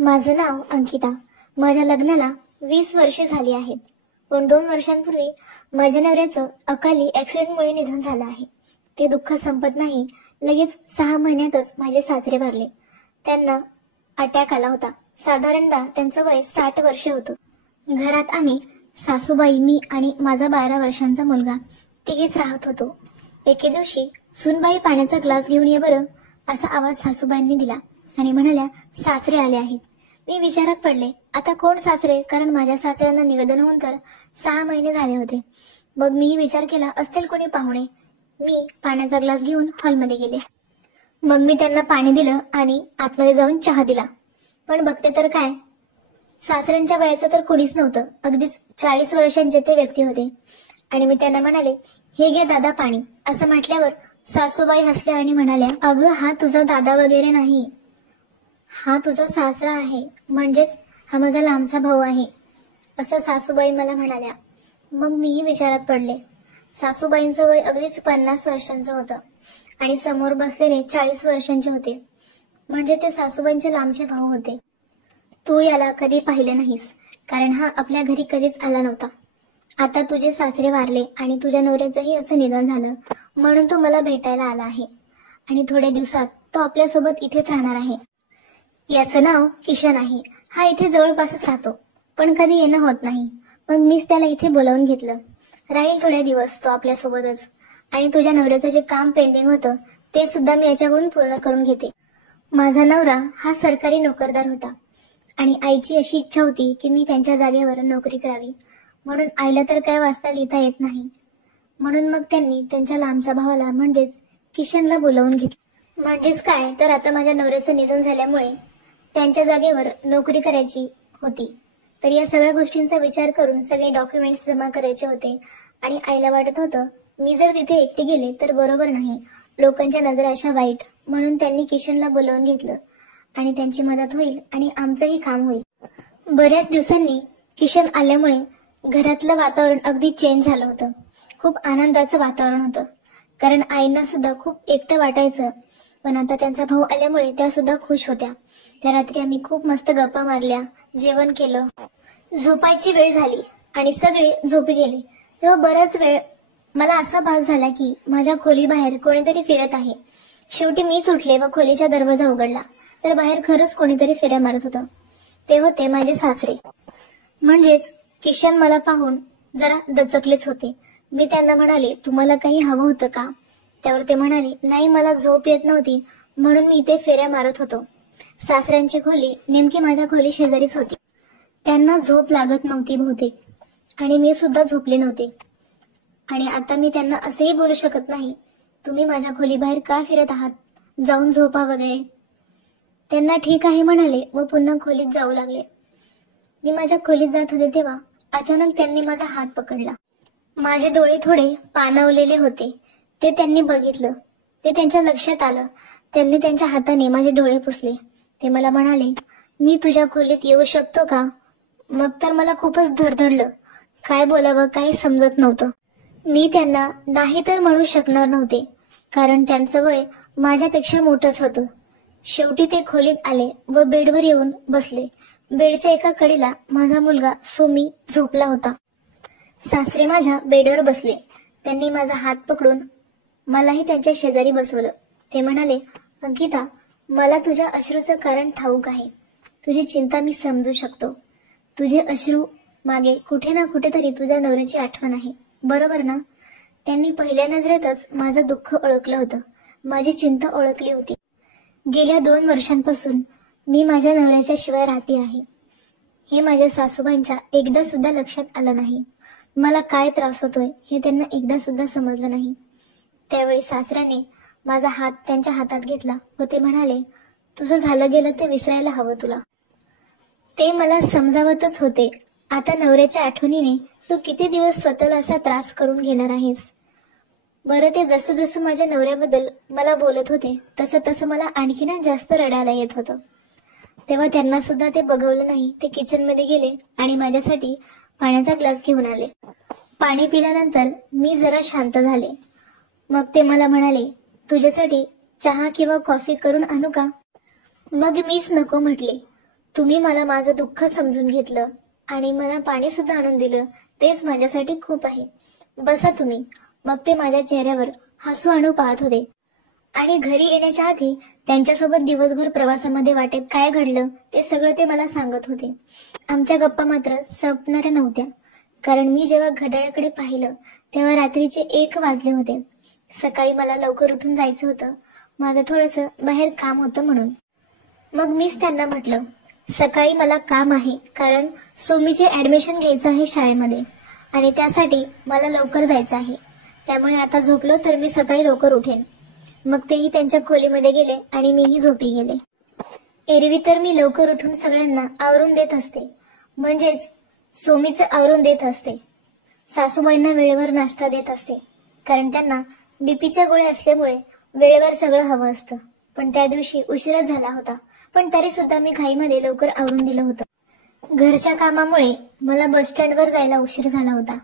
माझं नाव अंकिता. माझ्या लग्नाला 20 वर्षे झाली आहेत. पण 2 वर्षांपूर्वी माझ्या नवऱ्याचं अकाली ऍक्सिडेंटमुळे निधन झालं आहे. ते दुःख संपत नाही. लगेच 6 महिन्यातच माझे सासरे वारले. त्यांना अटॅक आला होता. साधारणतः त्यांचं वय 60 वर्षे होतं. घरात आम्ही सासूबाई, मी आणि माझा 12 वर्षांचा मुलगा तिघेच राहत होतो. एके दिवशी सुनबाई पाण्याचा ग्लास घेऊन ये बरं, असा आवाज सासूबाईंनी दिला आणि म्हणाल्या, सासरे आले आहेत. मी विचारात पडले, आता कोण सासरे? कारण माझ्या सासऱ्यांना निवेदन होऊन तर 6 महिने झाले होते. मग मीही विचार केला, असतील कोणी पाहुणे. मी पाण्याचा ग्लास घेऊन हॉलमध्ये गेले. मग मी त्यांना पाणी दिलं आणि आतमध्ये जाऊन चहा दिला. पण बघते तर काय, सासऱ्यांच्या वयाचं तर कोणीच नव्हतं. अगदीच 40 वर्षांचे ते व्यक्ती होते. आणि मी त्यांना म्हणाले, हे घे दादा पाणी. असं म्हटल्यावर सासूबाई हसल्या आणि म्हणाल्या, अगं हा तुझा दादा वगैरे नाही, हा तुझा सासरा आहे, म्हणजेच हा माझा लांबचा भाऊ आहे, असं सासूबाई मला म्हणाल्या. मग मीही विचारात पडले. सासूबाईंचं वय अगदीच 50 वर्षांचं होतं आणि समोर बसलेले 40 वर्षांचे होते. म्हणजे ते सासूबाईंचे लांबचे भाऊ होते. तू याला कधी पाहिले नाहीस, कारण हा आपल्या घरी कधीच आला नव्हता. आता तुझे सासरे वारले आणि तुझ्या नवऱ्याचंही असं निधन झालं, म्हणून तो मला भेटायला आला आहे. आणि थोड्या दिवसात तो आपल्यासोबत इथेच राहणार आहे. याचं नाव किशन आहे. हा इथे जवळपासच राहतो, पण कधी येणं होत नाही. मग मीच त्याला इथे बोलावून घेतलं. राहील थोड्या दिवस तो आपल्यासोबतच. आणि तुझ्या नवऱ्याचं जे काम पेंडिंग होतं ते सुद्धा मी याच्याकडून पूर्ण करून घेते. माझा नवरा हा सरकारी नोकरदार होता आणि आईची अशी इच्छा होती की मी त्यांच्या जागेवर नोकरी करावी. म्हणून आईला तर काय वाचता लिहिता येत नाही. म्हणून मग त्यांनी त्यांच्या लांबच्या भावाला म्हणजेच किशनला बोलावून घेतलं. म्हणजेच काय तर आता माझ्या नवऱ्याचं निधन झाल्यामुळे त्यांच्या जागेवर नोकरी करायची होती. तर या सगळ्या गोष्टींचा विचार करून सगळे डॉक्युमेंट्स जमा करायचे होते. आणि आईला वाटत होतं मी जर तिथे एकटी गेले तर बरोबर नाही, लोकांच्या नजरा अशा वाईट. म्हणून त्यांनी किशनला बोलावून घेतलं आणि त्यांची मदत होईल आणि आमचंही काम होईल. बऱ्याच दिवसांनी किशन आल्यामुळे घरातलं वातावरण अगदी चेंज झालं होतं. खूप आनंदाचं वातावरण होतं, कारण आईंना सुद्धा खूप एकटं वाटायचं. पण आता त्यांचा भाऊ आल्यामुळे त्या सुद्धा खुश होत्या. त्या रात्री आम्ही खूप मस्त गप्पा मारल्या, जेवण केलं. झोपायची वेळ झाली आणि सगळे झोपी गेले. तेव्हा बराच वेळ मला असा भास झाला की माझ्या खोलीबाहेर कोणीतरी फिरत आहे. शेवटी मीच उठले व खोलीचा दरवाजा उघडला तर बाहेर खरंच कोणीतरी फेऱ्या मारत होतं. ते होते माझे सासरे. म्हणजेच किशन मला पाहून जरा दचकलेच होते. मी त्यांना म्हणाले, तुम्हाला काही हवं होतं का? त्यावर ते म्हणाले, नाही, मला झोप येत नव्हती म्हणून मी इथे फेऱ्या मारत होतो. सासऱ्यांची खोली नेमकी माझ्या खोली शेजारीच होती. त्यांना झोप लागत नव्हती बहुतेक आणि मी सुद्धा झोपले नव्हते. आणि आता मी त्यांना असेही बोलू शकत नाही, तुम्ही माझ्या खोलीबाहेर का फिरत आहात, जाऊन झोपा वगैरे. त्यांना ठीक आहे म्हणाले व पुन्हा खोलीत जाऊ लागले. मी माझ्या खोलीत जात होते तेव्हा अचानक त्यांनी माझा हात पकडला. माझे डोळे थोडे पाणावलेले होते. ते त्यांनी बघितलं. ते त्यांच्या लक्षात आलं. त्यांनी त्यांच्या हाताने माझे डोळे पुसले. ते मला म्हणाले, मी तुझ्या खोलीत येऊ शकतो का? मग तर मला खूपच धडधडलं. काय बोलावं काही समजत नव्हतं. मी त्यांना नाही तर म्हणू शकणार नव्हते, कारण त्यांचं वय माझ्यापेक्षा मोठंच होतं. शेवटी ते खोलीत आले व बेडवर येऊन बसले. बेडच्या एका कडेला माझा मुलगा सोमी झोपला होता. सासरे माझ्या बेडवर बसले. त्यांनी माझा हात पकडून मलाही त्यांच्या शेजारी बसवलं. ते म्हणाले, अंकिता, मला तुझ्या अश्रूचं कारण ठाऊक आहे. तुझी चिंता मी समजू शकतो. तुझे अश्रू मागे कुठे ना कुठेतरी तुझ्या नवऱ्याची आठवण आहे, बरोबर ना? त्यांनी पहिल्या नजरेतच माझं दुःख ओळखलं होतं, माझी चिंता ओळखली होती. गेल्या 2 वर्षांपासून मी माझ्या नवऱ्याच्या शिवाय राहते आहे. हे माझ्या सासूबाईंच्या एकदा सुद्धा लक्षात आलं नाही. मला काय त्रास होतोय हे त्यांना एकदा सुद्धा समजलं नाही. त्यावेळी सासऱ्याने माझा हात त्यांच्या हातात घेतला व ते म्हणाले, तुझं झालं गेलं ते विसरायला हवं तुला. ते मला समजावतच होते, आता नवऱ्याच्या आठवणीने तू किती दिवस स्वतःला असा त्रास करून घेणार आहेस. बरं, ते जसं जसं माझ्या नवऱ्याबद्दल मला बोलत होते तसं तसं मला आणखीन जास्त रडायला येत होतं. तेव्हा त्यांना सुद्धा ते बघवलं नाही. ते किचनमध्ये गेले आणि माझ्यासाठी पाण्याचा ग्लास घेऊन आले. पाणी पिल्यानंतर मी जरा शांत झाले. मग ते मला म्हणाले, तुझ्यासाठी चहा किंवा कॉफी करून आणू का? मग मीच नको म्हटले. तुम्ही मला माझं दुःख समजून घेतलं आणि मला पाणी सुद्धा आणून दिलं, तेच माझ्यासाठी खूप आहे. बसा तुम्ही. मग ते माझ्या चेहऱ्यावर हसू आणू पाहत होते आणि घरी येण्याच्या आधी त्यांच्यासोबत दिवसभर प्रवासामध्ये वाटेत काय घडलं ते सगळं ते मला सांगत होते. आमच्या गप्पा मात्र संपणाऱ्या नव्हत्या, कारण मी जेव्हा घड्याळाकडे पाहिलं तेव्हा रात्रीचे 1 वाजले होते. सकाळी मला लवकर उठून जायचं होतं, माझं थोडंसं बाहेर काम होतं म्हणून. मग मीच त्यांना म्हटलं, सकाळी मला काम आहे, कारण सोमीचे ऍडमिशन घ्यायचं आहे शाळेमध्ये आणि त्यासाठी मला लवकर जायचं आहे. त्यामुळे आता झोपलो तर मी सकाळी लवकर उठेन. मग तेही त्यांच्या खोलीमध्ये गेले आणि मीही झोपी गेले. एरवी तर मी लवकर उठून सगळ्यांना आवरून देत असते, म्हणजेच सोमीचं आवरून देत असते. सासूबाईंना वेळेवर नाश्ता देत असते, कारण त्यांना बीपीच्या गोळ्या असल्यामुळे वेळेवर सगळं हवं असतं. पण त्या दिवशी उशीरच झाला होता, पण तरी सुद्धा मी घाईमध्ये लवकर आवरून दिलं होतं. घरच्या कामामुळे मला बस स्टँडवर जायला उशीर झाला होता,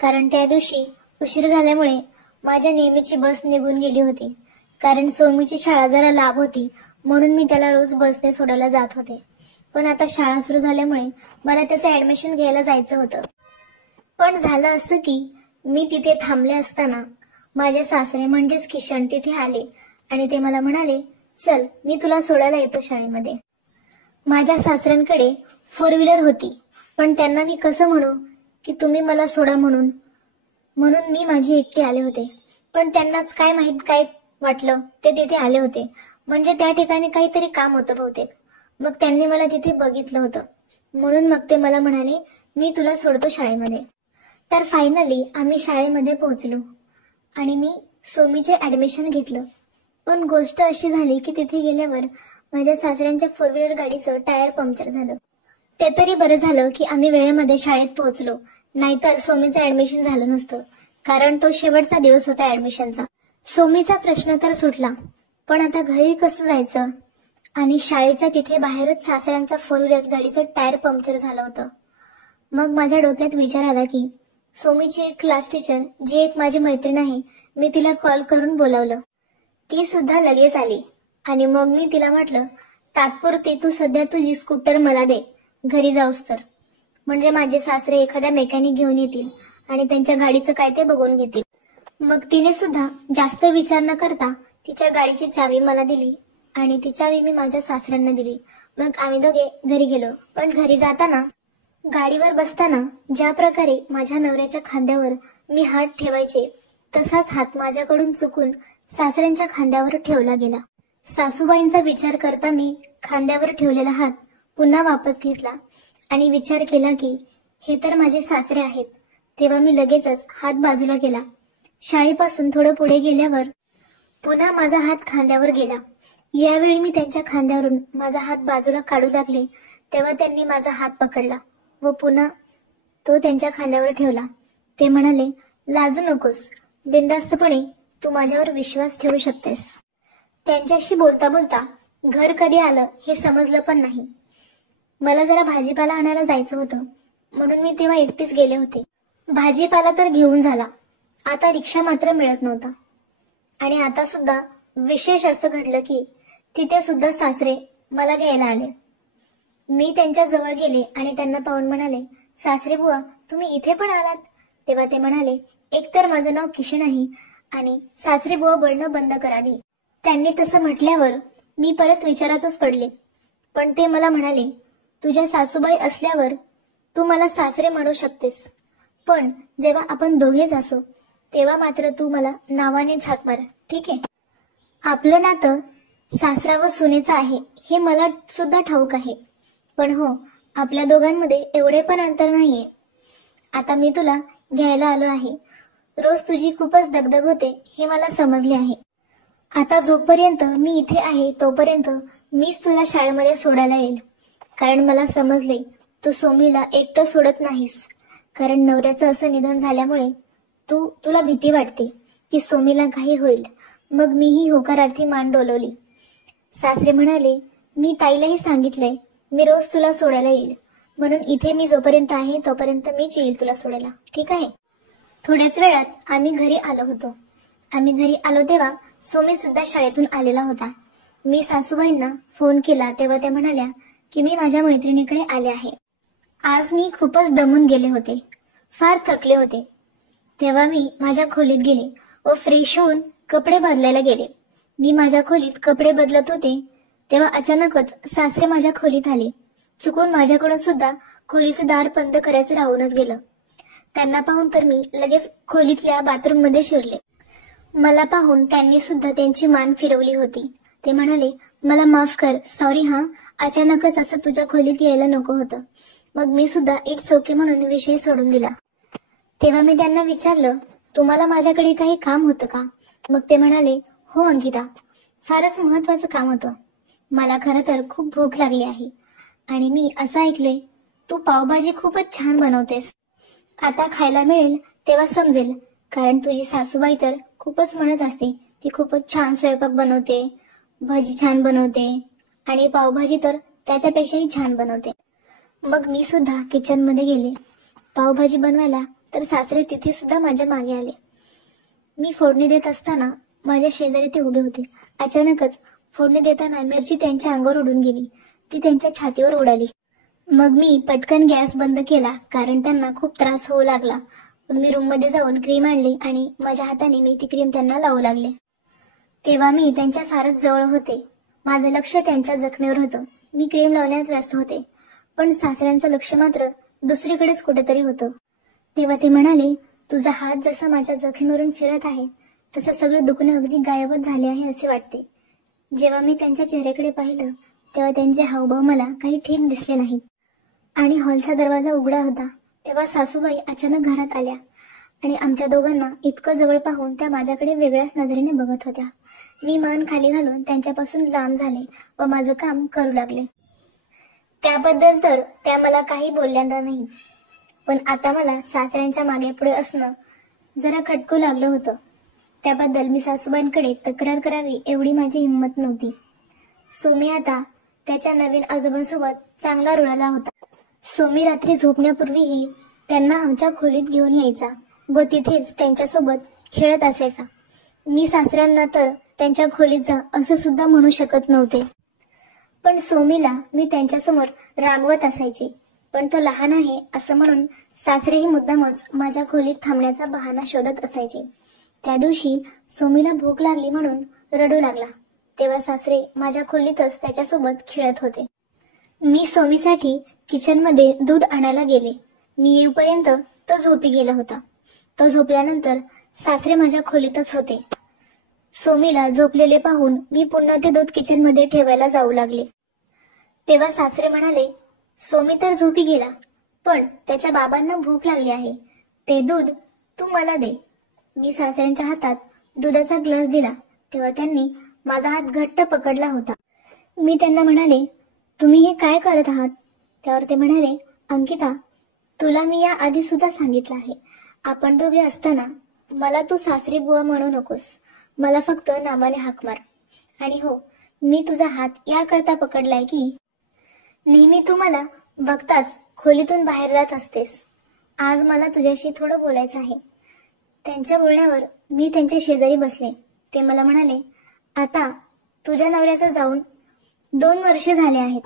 कारण त्या दिवशी उशीर झाल्यामुळे माझ्या नेहमीची बस निघून गेली होती. कारण सोमीची शाळा जरा लांब होती, म्हणून मी त्याला रोज बसने सोडायला जात होते. पण आता शाळा सुरू झाल्यामुळे मला त्याचं ऍडमिशन घ्यायला जायचं होतं. पण झालं असं की मी तिथे थांबले असताना माझे सासरे म्हणजेच किशन तिथे आले आणि ते मला म्हणाले, चल मी तुला सोडायला येतो शाळेमध्ये. माझ्या सासऱ्यांकडे 4 व्हीलर होती, पण त्यांना मी कसं म्हणू की तुम्ही मला सोडा म्हणून मी माझी एकटी आले होते. पण त्यांनाच काय माहित काय वाटलं, ते तिथे आले होते, म्हणजे त्या ठिकाणी काहीतरी काम होतं बहुतेक. मग त्यांनी मला तिथे बघितलं होतं, म्हणून मग ते मला म्हणाले, मी तुला सोडतो शाळेमध्ये. तर फायनली आम्ही शाळेमध्ये पोहोचलो आणि मी सोमीचे ऍडमिशन घेतलं. पण गोष्ट अशी झाली की तिथे गेल्यावर माझ्या सासऱ्यांच्या 4 व्हीलर गाडीचं टायर पंक्चर झालं. ते तरी बरं झालं की आम्ही वेळेमध्ये शाळेत पोहोचलो, नाहीतर सोमीचं ऍडमिशन झालं नसतं, कारण तो शेवटचा दिवस होता ऍडमिशनचा. सोमीचा प्रश्न तर सुटला, पण आता घरी कसं जायचं? आणि शाळेच्या तिथे बाहेरच सासऱ्यांचा 4 व्हीलर गाडीचं टायर पंक्चर झालं होतं. मग माझ्या डोक्यात विचार आला की सोमीची एक क्लास टीचर, जी एक माझी मैत्रीण आहे, मी तिला कॉल करून बोलावलं. ती सुद्धा लगेच आली आणि मग मी तिला म्हटलं, तात्पुरती तू सध्या तुझी स्कूटर मला दे घरी जाऊस तर, म्हणजे माझे सासरे एखाद्या मेकॅनिक घेऊन येतील आणि त्यांच्या गाडीचं काय ते बघून घेतील. मग तिने सुद्धा जास्त विचार न करता तिच्या गाडीची चावी मला दिली आणि ती चावी मी माझ्या सासऱ्यांना दिली. मग आम्ही दोघे घरी गेलो. पण घरी जाताना गाडीवर बसताना ज्या प्रकारे माझ्या नवऱ्याच्या खांद्यावर मी हात ठेवायचे, तसाच हात माझ्याकडून चुकून सासऱ्यांच्या खांद्यावर ठेवला गेला. सासूबाईंचा विचार करता मी खांद्यावर ठेवलेला हात पुन्हा वापस घेतला आणि विचार केला की हे तर माझे सासरे आहेत. तेव्हा मी लगेचच हात बाजूला केला. शाळेपासून थोडं पुढे गेल्यावर पुन्हा माझा हात खांद्यावर गेला. यावेळी मी त्यांच्या खांद्यावरून माझा हात बाजूला काढू लागले, तेव्हा त्यांनी माझा हात पकडला व पुन्हा तो त्यांच्या खांद्यावर ठेवला. ते म्हणाले, लाजू नकोस, बिनधास्तपणे तू माझ्यावर विश्वास ठेवू शकतेस. त्यांच्याशी बोलता बोलता घर कधी आलं हे समजलं पण नाही. मला जरा भाजीपाला आणायला जायचं होतं, म्हणून मी तेव्हा एकटीच गेले होते. भाजीपाला तर घेऊन झाला, आता रिक्षा मात्र मिळत नव्हता. आणि आता सुद्धा विशेष असं घडलं की तिथे सुद्धा सासरे मला घ्यायला आले. मी त्यांच्या जवळ गेले आणि त्यांना पाहून म्हणाले, सासरे बुवा तुम्ही इथे पण आलात? तेव्हा ते म्हणाले, एकतर माझं नाव किशन आहे आणि सासरे बुवा बोलणं बंद करा दे. त्यांनी तसं म्हटल्यावर मी परत विचारातच पडले. पण ते मला म्हणाले, तुझ्या सासूबाई असल्यावर तू मला सासरे म्हणू शकतेस, पण जेव्हा आपण दोघेच असो तेव्हा मात्र तू मला नावाने हाक मार, ठीक आहे? आपलं नातं सासरा व सुनेचं आहे हे मला सुद्धा ठाऊक आहे, पण हो, आपल्या दोघांमध्ये एवढे पण अंतर नाहीये. आता मी तुला घ्यायला आलो आहे. रोज तुझी खूपच दगदग होते हे मला समजले आहे. आता जोपर्यंत मी इथे आहे तोपर्यंत मीच तुला शाळेमध्ये सोडायला येईल, कारण मला समजले तू सोमीला एकटं सोडत नाहीस. कारण नवऱ्याचं असं निधन झाल्यामुळे तुला भीती वाटते की सोमीला काही होईल. मग मीही होकारार्थी मान डोलवली. सासरे म्हणाले, मी ताईलाही सांगितलंय मी रोज तुला सोडायला येईल, म्हणून इथे मी जोपर्यंत आहे तोपर्यंत मीच येईल तुला सोडायला, ठीक आहे? थोड्याच वेळात आम्ही घरी आलो होतो. आम्ही घरी आलो तेव्हा सोमी सुद्धा शाळेतून आलेला होता. मी सासूबाईंना फोन केला तेव्हा त्या म्हणाल्या की मी माझ्या मैत्रिणीकडे आले आहे. आज मी खूपच दमून गेले होते, फार थकले होते. तेव्हा मी माझ्या खोलीत गेले व फ्रेश होऊन कपडे बदलायला गेले. मी माझ्या खोलीत कपडे बदलत होते तेव्हा अचानकच सासरे माझ्या खोलीत आले. चुकून माझ्याकडून सुद्धा खोलीचं दार बंद करायचं राहूनच गेलं. त्यांना पाहून तर मी लगेच खोलीतल्या बाथरूम मध्ये शिरले. मला पाहून त्यांनी सुद्धा त्यांची मान फिरवली होती. ते म्हणाले, मला माफ कर, सॉरी हा, अचानकच असं तुझ्या खोलीत यायला नको होतं. मग मी सुद्धा इट्स ओके म्हणून विषय सोडून दिला. तेव्हा मी त्यांना विचारलं, तुम्हाला माझ्याकडे काही काम होतं का? मग ते म्हणाले, हो अंकिता, फारच महत्वाचं काम होतं. मला खरं तर खूप भूक लागली आहे आणि मी असं ऐकलंय तू पावभाजी खूपच छान बनवतेस. आता खायला मिळेल तेव्हा समजेल, कारण तुझी सासूबाई तर खूपच म्हणत असते ती खूपच छान स्वयंपाक बनवते, भाजी छान बनवते आणि पावभाजी तर त्याच्यापेक्षाही छान बनवते. मग मी सुद्धा किचन मध्ये गेले पावभाजी बनवायला, तर सासरे तिथे सुद्धा माझ्या मागे आले. मी फोडणी देत असताना माझ्या शेजारी ते उभे होते. अचानकच फोडणी देताना मिरची त्यांच्या अंगावर उडून गेली, ती त्यांच्या छातीवर उडाली. मग मी पटकन गॅस बंद केला, कारण त्यांना खूप त्रास होऊ लागला. मग मी रूम मध्ये जाऊन क्रीम आणली आणि माझ्या हाताने मी ती क्रीम त्यांना लावू लागले. तेव्हा मी त्यांच्या फारच जवळ होते. माझं लक्ष त्यांच्या जखमेवर होतं. मी क्रीम लावण्यात व्यस्त होते, पण सासऱ्यांचं लक्ष मात्र दुसरीकडेच कुठेतरी होतं. तेव्हा ते म्हणाले, तुझा हात जसा माझ्या जखमेवरून फिरत आहे तसं सगळं दुखणं अगदी गायबच झाले आहे असे वाटते. जेव्हा मी त्यांच्या चेहऱ्याकडे पाहिलं तेव्हा त्यांचे हावभाव मला काही ठीक दिसले नाहीत आणि हॉलचा दरवाजा उघडा होता. तेव्हा सासूबाई अचानक घरात आल्या आणि आमच्या दोघांना इतकं जवळ पाहून त्या माझ्याकडे वेगळ्याच नजरेने बघत होत्या. मी मान खाली घालून त्यांच्यापासून लांब झाले व माझं काम करू लागले. त्याबद्दल तर त्या मला काही बोलल्या नाही, पण आता मला सासऱ्यांच्या मागे पुढे असणं जरा खटकू लागलं होतं. त्याबद्दल मी सासूबाईंकडे तक्रार करावी एवढी माझी हिंमत नव्हती. सोमी आता त्याच्या नवीन आजोबांसोबत चांगला रुळला होता. सोमी रात्री झोपण्यापूर्वीही त्यांना आमच्या खोलीत घेऊन यायचा व तिथेच त्यांच्यासोबत खेळत असायचा. मी सासऱ्यांना तर त्यांच्या खोलीत जा असं सुद्धा म्हणू शकत नव्हते, पण सोमीला मी त्यांच्यासमोर रागवत असायचे. पण तो लहान आहे असं म्हणून सासरेही मुद्दामच माझ्या खोलीत थांबण्याचा बहाणा शोधत असायचे. त्या दिवशी सोमीला भूक लागली म्हणून रडू लागला. तेव्हा सासरे माझ्या खोलीतच त्याच्यासोबत खेळत होते. मी सोमीसाठी किचन मध्ये दूध आणायला गेले. मी येऊपर्यंत तो झोपी गेला होता. तो झोपल्यानंतर सासरे माझ्या खोलीतच होते. सोमीला झोपलेले पाहून मी पुन्हा ते दूध किचन मध्ये ठेवायला जाऊ लागले. तेव्हा सासरे म्हणाले, सोमी तर झोपी गेला, पण त्याच्या बाबांना भूक लागली आहे, ते दूध तू मला दे. मी सासऱ्यांच्या हातात दुधाचा ग्लास दिला तेव्हा त्यांनी माझा हात घट्ट पकडला होता. मी त्यांना म्हणाले, तुम्ही हे काय करत आहात? त्यावर ते म्हणाले, अंकिता, तुला मी या आधी सुद्धा सांगितलं आहे, आपण दोघे असताना मला तू सासरी बुवा म्हणू नकोस, मला फक्त नावाने हाक मार. आणि हो, मी तुझा हात याकरता पकडलाय की नेहमी तू मला बघताच खोलीतून बाहेर जात असतेस. आज मला तुझ्याशी थोडं बोलायचं आहे. त्यांच्या बोलण्यावर मी त्यांच्या शेजारी बसले. ते मला म्हणाले, आता तुझ्या नवऱ्याचं जाऊन 2 वर्ष झाले आहेत.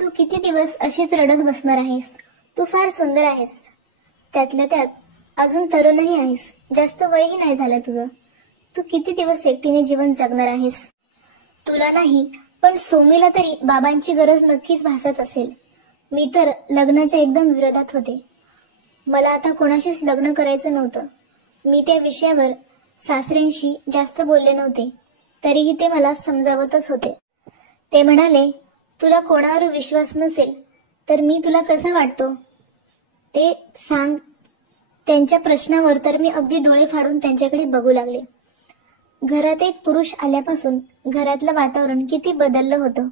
तू किती दिवस अशीच रडत बसणार आहेस? तू फार सुंदर आहेस, त्यातल्या त्यात अजून तरुणही आहेस, जास्त वयही नाही झालं तुझं. तू किती दिवस एकटीने जीवन जगणार आहेस? तुला नाही, पण सोमीला तरी बाबांची गरज नक्कीच भासत असेल. मी तर लग्नाच्या एकदम विरोधात होते. मला आता कोणाशीच लग्न करायचं नव्हतं. मी त्या विषयावर सासऱ्यांशी जास्त बोलले नव्हते, तरीही ते मला समजावतच होते. ते म्हणाले, तुला कोणावर विश्वास नसेल तर मी तुला कसा वाटतो ते सांग. त्यांच्या प्रश्नावर तर मी अगदी डोळे फाडून त्यांच्याकडे बघू लागले. घरात एक पुरुष आल्यापासून घरातलं वातावरण किती बदललं होतं,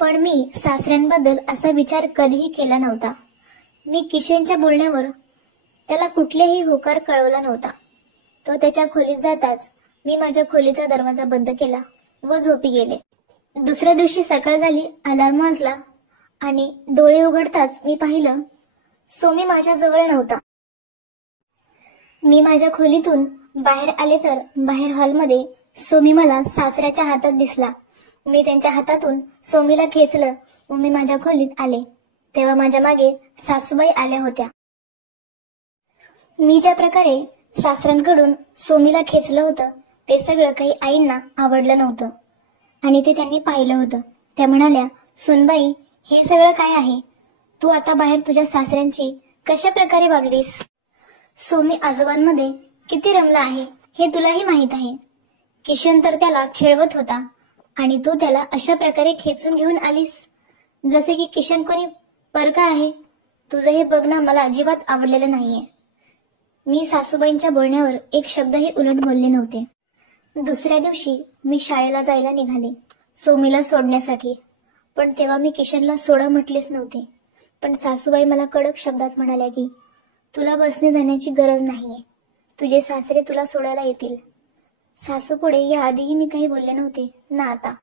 पण मी सासऱ्यांबद्दल असा विचार कधीही केला नव्हता. मी किशनच्या बोलण्यावर त्याला कुठलेही होकार कळवला नव्हता. तो त्याच्या खोलीत जाताच मी माझ्या खोलीचा दरवाजा बंद केला व झोपी गेले. दुसऱ्या दिवशी सकाळ झाली, अलार्म वाजला आणि डोळे उघडताच मी पाहिलं सोमी माझ्या जवळ नव्हता. मी माझ्या खोलीतून बाहेर आले तर बाहेर हॉलमध्ये सोमी मला सासऱ्याच्या हातात दिसला. मी त्यांच्या हातातून सोमीला खेचलं व मी माझ्या खोलीत आले तेव्हा माझ्या मागे सासूबाई आल्या होत्या. मी ज्या प्रकारे सासऱ्यांकडून सोमीला खेचलं होतं ते सगळं काही आईंना आवडलं नव्हतं आणि ते त्यांनी पाहिलं होतं. त्या म्हणाल्या, सुनबाई, हे सगळं काय आहे? तू आता बाहेर तुझ्या सासऱ्यांची कशा प्रकारे वागलीस? सोमी आजोबांमध्ये किती रमला आहे हे तुलाही माहित आहे. किशन तर त्याला खेळवत होता आणि तू त्याला अशा प्रकारे खेचून घेऊन आलीस जसे की किशन कोणी परका आहे. तुझं हे बघणं मला अजिबात आवडलेलं नाहीये. मी सासूबाईंच्या बोलण्यावर एक शब्दही उलट बोलले नव्हते. दुसऱ्या दिवशी मी शाळेला जायला निघाले सोमीला सोडण्यासाठी, पण तेव्हा मी किशनला सोडा म्हटलेच नव्हते. पण सासूबाई मला कडक शब्दात म्हणाल्या की तुला बसने जाण्याची गरज नाहीये, तुझे सासरे तुला सोडायला येतील. सासू पुढे या आधीही मी काही बोलले नव्हते ना आता.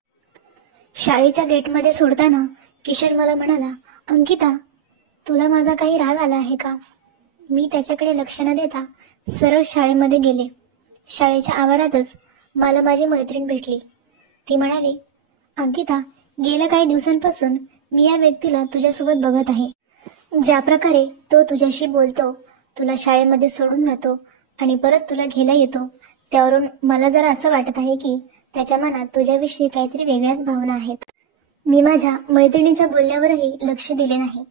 शाळेच्या गेटमध्ये सोडताना किशन मला म्हणाला, अंकिता, तुला माझा काही राग आला आहे का? मी त्याच्याकडे लक्ष न देता सरळ शाळेमध्ये गेले. शाळेच्या आवारातच मला माझी मैत्रीण भेटली. ती म्हणाली, अंकिता, गेल्या काही दिवसांपासून मी या व्यक्तीला तुझ्यासोबत बघत आहे. ज्या प्रकारे तो तुझ्याशी बोलतो, तुला शाळेमध्ये सोडून जातो आणि परत तुला घ्यायला येतो, त्यावरून मला जरा असं वाटत आहे की त्याच्या मनात तुझ्याविषयी काहीतरी वेगळ्याच भावना आहेत. मी माझ्या मैत्रिणीच्या बोलण्यावरही लक्ष दिले नाही,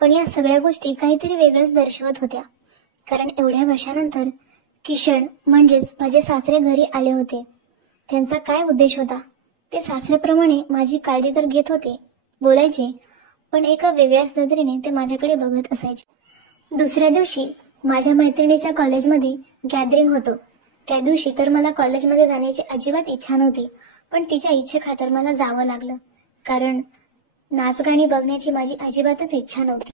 पण या सगळ्या गोष्टी काहीतरी वेगळंच दर्शवत होत्या. कारण एवढ्या वर्षानंतर किशन म्हणजेच माझे सासरे घरी आले होते. त्यांचा काय उद्देश होता? ते सासऱ्याप्रमाणे माझी काळजी तर घेत होते, बोलायचे, पण एका वेगळ्याच नजरेने ते माझ्याकडे बघत असायचे. दुसऱ्या दिवशी माझ्या मैत्रिणीच्या कॉलेजमध्ये गॅदरिंग होतं. त्या दिवशी तर मला कॉलेजमध्ये जाण्याची अजिबात इच्छा नव्हती, पण तिच्या इच्छेखातर मला जावं लागलं, कारण नाचगाणी बघण्याची माझी अजिबातच इच्छा नव्हती.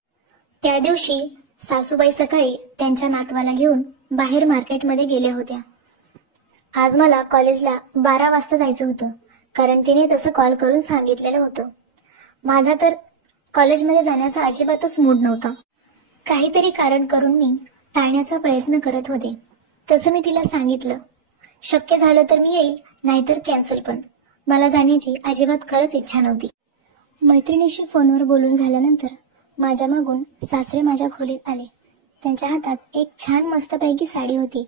त्या दिवशी सासूबाई सकाळी त्यांच्या नातवाला घेऊन बाहेर मार्केटमध्ये गेल्या होत्या. आज मला कॉलेजला 12 वाजता जायचं होतं, कारण तिने तसं कॉल करून सांगितलेलं होतं. माझा तर कॉलेजमध्ये जाण्याचा अजिबातच मूड नव्हता. काहीतरी कारण करून मी टाळण्याचा प्रयत्न करत होते. तसं मी तिला सांगितलं, शक्य झालं तर मी येईल, नाहीतर कॅन्सल. पण मला जाण्याची अजिबात खरंच इच्छा नव्हती. मैत्रिणीशी फोनवर बोलून झाल्यानंतर माझ्या मागून सासरे माझ्या खोलीत आले. त्यांच्या हातात एक छान मस्तपैकी साडी होती.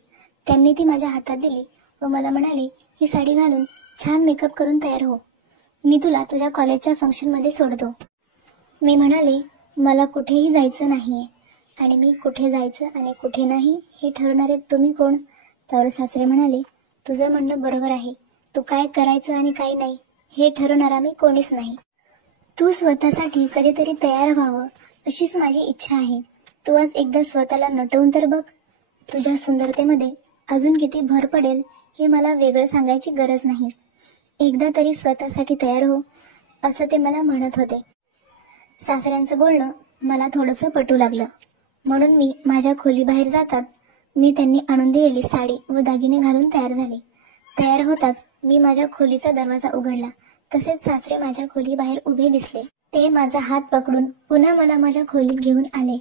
त्यांनी ती माझ्या हातात दिली व मला म्हणाले, ही साडी घालून छान मेकअप करून तयार हो, मी तुला तुझ्या कॉलेजच्या फंक्शनमध्ये सोडतो. मी म्हणाले, मला कुठेही जायचं नाहीये आणि मी कुठे जायचं आणि कुठे नाही हे ठरवणारे तुम्ही कोण? त्यावर सासरे म्हणाले, तुझं म्हणणं बरोबर आहे. तू काय करायचं आणि काय नाही हे ठरवणारा मी कोणीच नाही. तू स्वतःसाठी कधीतरी तयार व्हावं अशीच माझी इच्छा आहे. तू आज एकदा स्वतःला नटवून तर बघ. तुझ्या सुंदरतेमध्ये अजून किती भर पडेल हे मला वेगळं सांगायची गरज नाही. एकदा तरी स्वतःसाठी तयार हो, असं ते मला म्हणत होते. सासऱ्यांचं बोलणं मला थोडंसं पटू लागलं, म्हणून मी माझ्या खोलीबाहेर जातात मी त्यांनी आणून दिलेली साडी व दागिने घालून तयार झाले. तयार होताच मी माझ्या खोलीचा दरवाजा उघडला. तसेच सासरे माझ्या खोली बाहेर उभे दिसले. ते माझा हात पकडून पुन्हा मला माझ्या खोलीत घेऊन आले.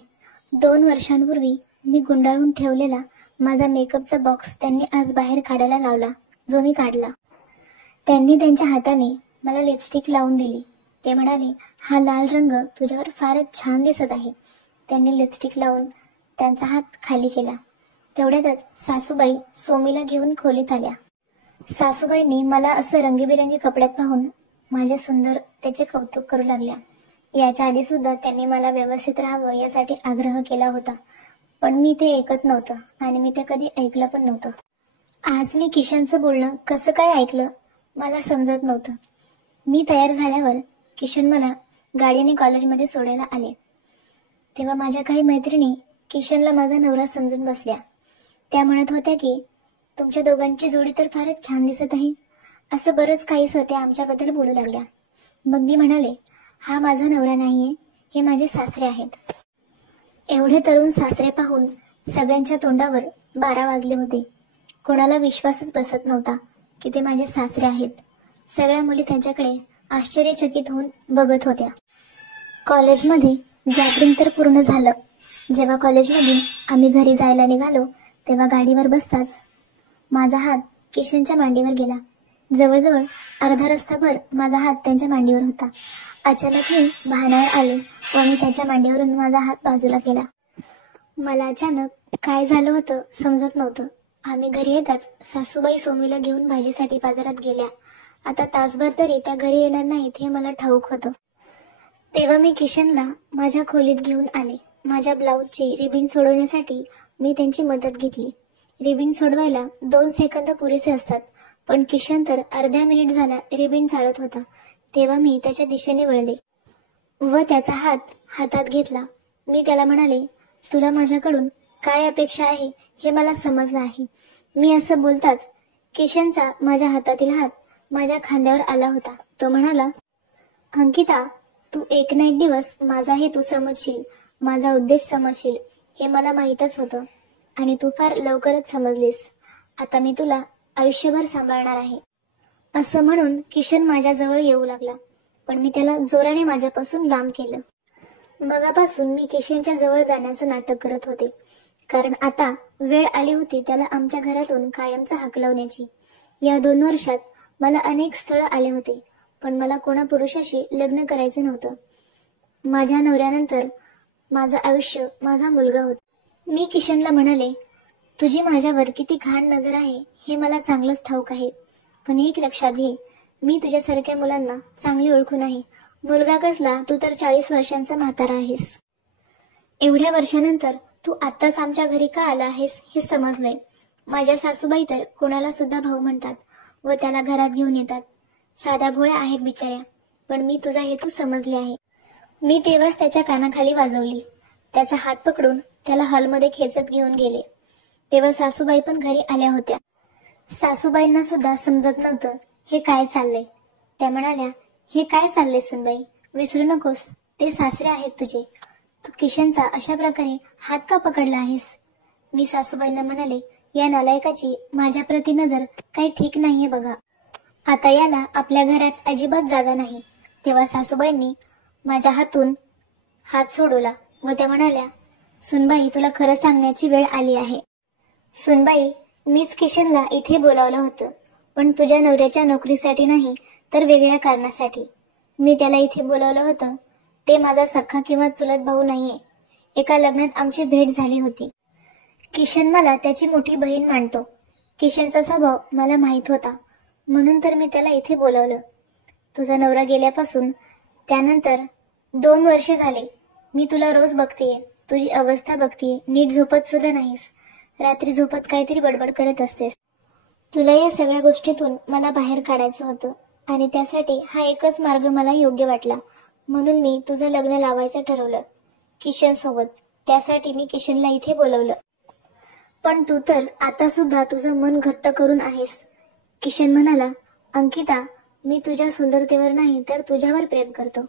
2 वर्षांपूर्वी मी गुंडाळून ठेवलेला माझा मेकअपचा बॉक्स त्यांनी आज बाहेर काढायला लावला, जो मी काढला. त्यांनी त्यांच्या हाताने मला लिपस्टिक लावून दिली. ते म्हणाले, हा लाल रंग तुझ्यावर फारच छान दिसत आहे. त्यांनी लिपस्टिक लावून त्यांचा हात खाली केला. तेवढ्यातच सासूबाई सोमीला घेऊन खोलीत आल्या. सासूबाईंनी मला असं रंगीबिरंगी कपड्यात पाहून माझ्या सुंदरतेचे कौतुक करू लागल्या. याच्या आधी सुद्धा त्यांनी मला व्यवस्थित राहावं यासाठी आग्रह केला होता, पण मी ते ऐकत नव्हतं आणि मी ते कधी ऐकलं पण नव्हतं. आज मी किशनचं बोलणं कसं काय ऐकलं मला समजत नव्हतं. मी तयार झाल्यावर किशन मला गाडीने कॉलेजमध्ये सोडायला आले. तेव्हा माझ्या काही मैत्रिणी किशनला माझा नवरा समजून बसल्या. त्या म्हणत होत्या की तुमच्या दोघांची जोडी तर फारच छान दिसत आहे, असं बरंच काहीसं त्या आमच्याबद्दल बोलू लागल्या. मग मी म्हणाले, हा माझा नवरा नाहीये, हे माझे सासरे आहेत. एवढे तरुण सासरे पाहून सगळ्यांच्या तोंडावर 12 वाजले होते. कोणाला विश्वासच बसत नव्हता की ते माझे सासरे आहेत. सगळ्या मुली त्यांच्याकडे आश्चर्यचकित होऊन बघत होत्या. कॉलेजमध्ये गॅदरिंग तर पूर्ण झालं. जेव्हा कॉलेजमधून आम्ही घरी जायला निघालो तेव्हा गाडीवर बसताच माझा हात किशनच्या मांडीवर गेला. जवळजवळ अर्धा रस्ताभर माझा हात त्यांच्या मांडीवर होता. अचानक मी भानावर आले व मी त्याच्या मांडीवरून माझा हात बाजूला केला. मला अचानक काय झालं होतं समजत नव्हतं. आम्ही घरी येताच सासूबाई सोमीला घेऊन भाजीसाठी बाजारात गेल्या. आता तासभर तरी त्या घरी येणार नाहीत हे मला ठाऊक होतं. तेव्हा मी किशनला माझ्या खोलीत घेऊन आले. माझ्या ब्लाऊजची रिबीन सोडवण्यासाठी मी त्यांची मदत घेतली. रिबीन सोडवायला 2 सेकंद पुरेसे असतात, पण किशन तर अर्धा मिनिट झाला रिबीन चाळत होता. तेव्हा मी त्याच्या दिशेने वळले व त्याचा हात हातात घेतला. मी त्याला म्हणाले, तुला माझ्याकडून काय अपेक्षा आहे हे मला समजलं आहे. मी असं बोलताच किशनचा माझ्या हातातील हात माझ्या खांद्यावर आला होता. तो म्हणाला, अंकिता, तू एक ना एक दिवस माझा हेतू समजशील, माझा उद्देश समजशील हे मला माहीतच होतं आणि तू फार लवकरच समजलीस. आता मी तुला आयुष्यभर सांभाळणार आहे. असं म्हणून किशन माझ्याजवळ येऊ लागला, पण मी त्याला जोराने माझ्यापासून लांब केलं. मगापासून मी किशनच्या जवळ जाण्याचं नाटक करत होते, कारण आता वेळ आली होती त्याला आमच्या घरातून कायमचा हाकलवण्याची. या 2 वर्षात मला अनेक स्थळं आले होते, पण मला कोणा पुरुषाशी लग्न करायचं नव्हतं. माझ्या नवऱ्यानंतर माझं आयुष्य माझा मुलगा होता. मी किशनला म्हणाले, तुझी माझ्यावर किती घाण नजर आहे हे मला चांगलंच ठाऊक आहे, पण एक लक्षात घे, मी तुझ्यासारख्या मुलांना चांगली ओळखून आहे. मुलगा कसला, तू तर 40 वर्षांचा म्हातारा आहेस. एवढ्या वर्षानंतर तू आत्ताच आमच्या घरी का आला आहेस हे समजलंय. माझ्या सासूबाई तर कोणाला सुद्धा भाऊ म्हणतात व त्याला घरात घेऊन येतात. साध्या भोळ्या आहेत बिचाऱ्या, पण मी तुझा हेतू समजले आहे. मी तेव्हाच त्याच्या कानाखाली वाजवली. त्याचा हात पकडून त्याला हॉलमध्ये खेचत घेऊन गेले. तेव्हा सासूबाई पण घरी आल्या होत्या. सासूबाईंना सुद्धा समजत नव्हतं हे काय चाललंय. त्या म्हणाल्या, हे काय चाललंय सुनबाई, विसरू नकोस, ते सासरे आहेत तुझे. तू किशनचा अशा प्रकारे हात का पकडला आहेस? मी सासूबाईंना म्हणाले, या नालायकाची माझ्याप्रती नजर काही ठीक नाहीये बघा. आता याला आपल्या घरात अजिबात जागा नाही. तेव्हा सासूबाईंनी माझ्या हातून हात सोडवला व त्या म्हणाल्या, सुनबाई, तुला खरं सांगण्याची वेळ आली आहे. सुनबाई, मीच किशनला इथे बोलावलं होतं, पण तुझ्या नवऱ्याच्या नोकरीसाठी नाही तर वेगळ्या कारणासाठी. मी त्याला इथे बोलावलं होतं. ते माझा सख्खा किंवा चुलत भाऊ नाहीये. एका लग्नात आमची भेट झाली होती. किशन मला त्याची मोठी बहीण मानतो. किशनचा स्वभाव मला माहित होता, म्हणून तर मी त्याला इथे बोलावलं. तुझा नवरा गेल्यापासून त्यानंतर 2 वर्षे झाले. मी तुला रोज बघतेय, तुझी अवस्था बघतेय. नीट झोपत सुद्धा नाहीस. रात्री झोपत काहीतरी बडबड करत असतेस. तुला या सगळ्या गोष्टीतून मला बाहेर काढायचं होतं आणि त्यासाठी हा एकच मार्ग मला योग्य वाटला, म्हणून मी तुझं लग्न लावायचं ठरवलं किशन सोबत. त्यासाठी मी किशनला इथे बोलवलं. पण तू तर आता सुद्धा तुझं मन घट्ट करून आहेस. किशन म्हणाला, अंकिता, मी तुझ्या सुंदरतेवर नाही तर तुझ्यावर प्रेम करतो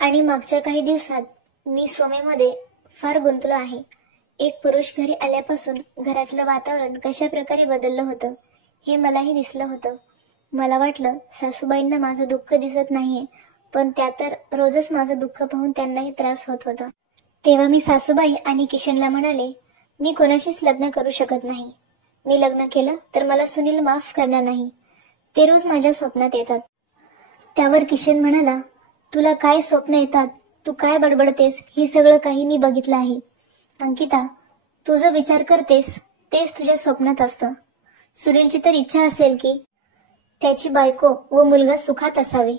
आणि मागच्या काही दिवसात मी सोमेमध्ये फार गुंतलो आहे. एक पुरुष घरी आल्यापासून घरातलं वातावरण कशा प्रकारे बदललं होतं हे मलाही दिसलं होतं. मला वाटलं सासूबाईंना माझं दुःख दिसत नाहीये, पण त्या तर रोजच माझं दुःख पाहून त्यांनाही त्रास होत होता. तेव्हा मी सासूबाई आणि किशनला म्हणाले, मी कोणाशीच लग्न करू शकत नाही. मी लग्न केलं तर मला सुनील माफ करणार नाही. ते रोज माझ्या स्वप्नात येतात. त्यावर किशन म्हणाला, तुला काय स्वप्न येतात, तू काय बडबडतेस, हे सगळं काही मी बघितलं आहे. अंकिता, तू जो विचार करतेस तेच तुझ्या स्वप्नात असतं. सुनीलची तर इच्छा असेल की त्याची बायको व मुलगा सुखात असावे.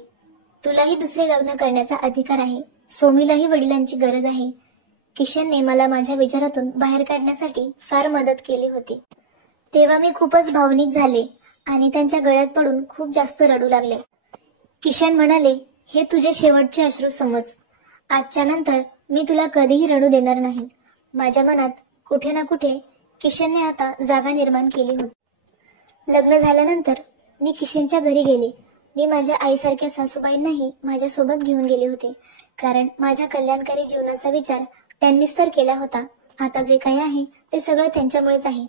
तुलाही दुसरे लग्न करण्याचा अधिकार आहे. सोमीलाही वडिलांची गरज आहे. किशनने मला माझ्या विचारातून बाहेर काढण्यासाठी फार मदत केली होती. तेव्हा मी खूपच भावनिक झाले आणि त्यांच्या गळ्यात पडून खूप जास्त रडू लागले. किशन म्हणाले, हे तुझे शेवटचे अश्रू समज. आजच्या नंतर मी तुला कधीही रडू देणार नाही. माझ्या मनात कुठे ना कुठे किशनने आता जागा निर्माण केली होती. लग्न झाल्यानंतर मी किशनच्या घरी गेले. मी माझ्या आईसारख्या सासूबाईंनाही माझ्यासोबत घेऊन गेले होते, कारण माझ्या कल्याणकारी जीवनाचा विचार त्यांनीच तर केला होता. आता जे काही आहे ते सगळं त्यांच्यामुळेच आहे.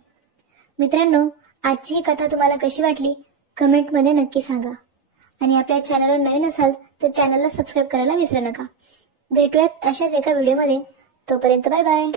मित्रांनो, आजची ही कथा तुम्हाला कशी वाटली कमेंटमध्ये नक्की सांगा आणि आपल्या चॅनलवर नवीन असाल तर चॅनलला सबस्क्राईब करायला विसरू नका. भेटूयात अशाच एका व्हिडिओमध्ये. तोपर्यंत बाय बाय.